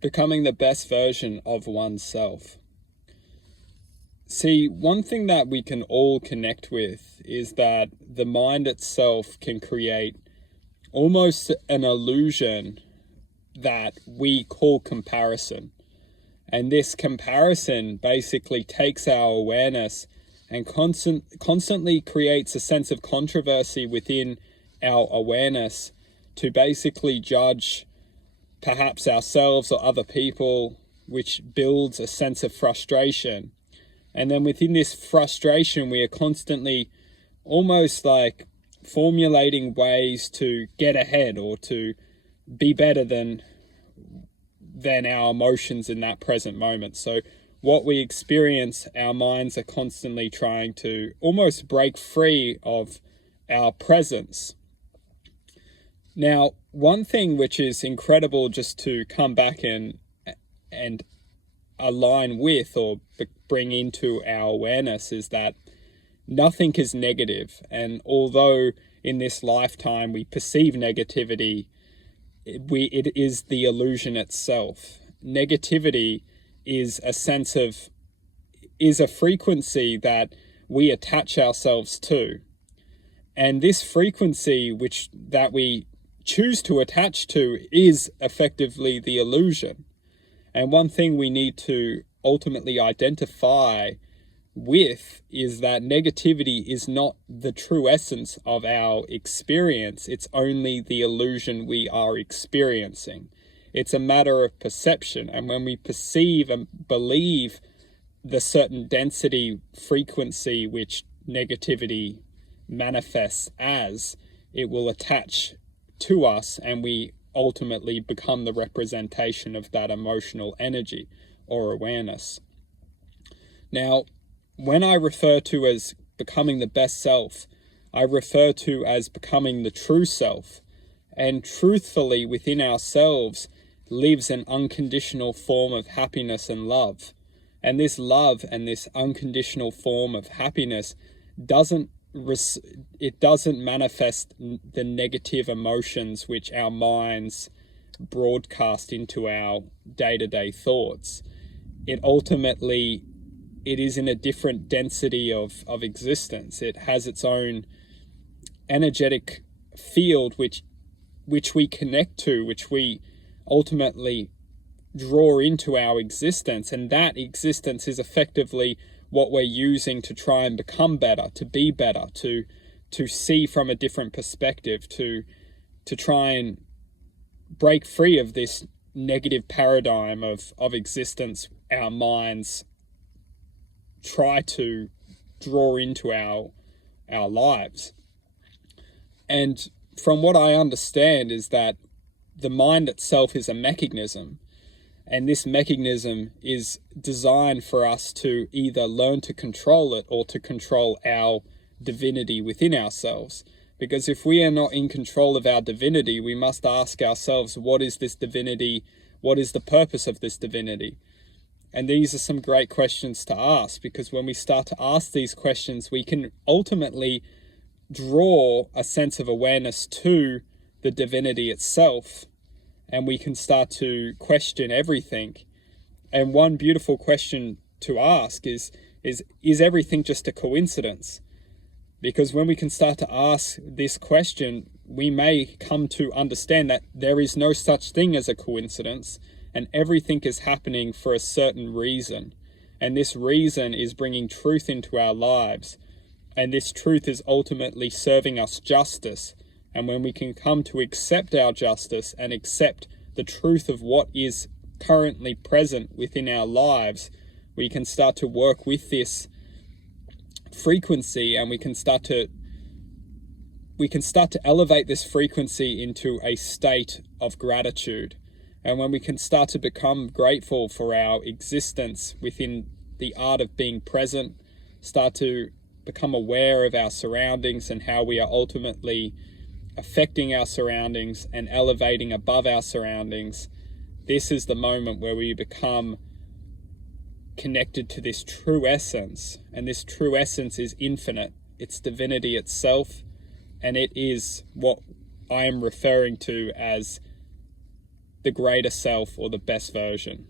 Becoming the best version of oneself. See, one thing that we can all connect with is that the mind itself can create almost an illusion that we call comparison. And this comparison basically takes our awareness and constantly creates a sense of controversy within our awareness to basically judge perhaps ourselves or other people, which builds a sense of frustration. And then within this frustration, we are constantly almost like formulating ways to get ahead or to be better than our emotions in that present moment. So what we experience, our minds are constantly trying to almost break free of our presence. Now, one thing which is incredible just to come back and align with or bring into our awareness is that nothing is negative. And although in this lifetime we perceive negativity, it is the illusion itself. Negativity is a frequency that we attach ourselves to. And this frequency that we choose to attach to is effectively the illusion. And one thing we need to ultimately identify with is that negativity is not the true essence of our experience. It's only the illusion we are experiencing. It's a matter of perception. And when we perceive and believe the certain density frequency which negativity manifests as, it will attach to us, and we ultimately become the representation of that emotional energy or awareness. Now, when I refer to as becoming the best self, I refer to as becoming the true self. And truthfully, within ourselves lives an unconditional form of happiness and love. And this love and this unconditional form of happiness doesn't manifest the negative emotions which our minds broadcast into our day-to-day thoughts. It is in a different density of existence. It has its own energetic field which we connect to, which we ultimately draw into our existence. And that existence is effectively what we're using to try and become better, to be better, to see from a different perspective, to try and break free of this negative paradigm of existence our minds try to draw into our lives. And from what I understand is that the mind itself is a mechanism. And this mechanism is designed for us to either learn to control it or to control our divinity within ourselves. Because if we are not in control of our divinity, we must ask ourselves, what is this divinity? What is the purpose of this divinity? And these are some great questions to ask, because when we start to ask these questions, we can ultimately draw a sense of awareness to the divinity itself. And we can start to question everything. And one beautiful question to ask is everything just a coincidence? Because when we can start to ask this question, we may come to understand that there is no such thing as a coincidence, and everything is happening for a certain reason. And this reason is bringing truth into our lives. And this truth is ultimately serving us justice. And when we can come to accept our justice and accept the truth of what is currently present within our lives, we can start to work with this frequency, and we can start to elevate this frequency into a state of gratitude. And when we can start to become grateful for our existence within the art of being present, start to become aware of our surroundings and how we are ultimately affecting our surroundings and elevating above our surroundings, this is the moment where we become connected to this true essence. And this true essence is infinite. It's divinity itself. And it is what I am referring to as the greater self or the best version.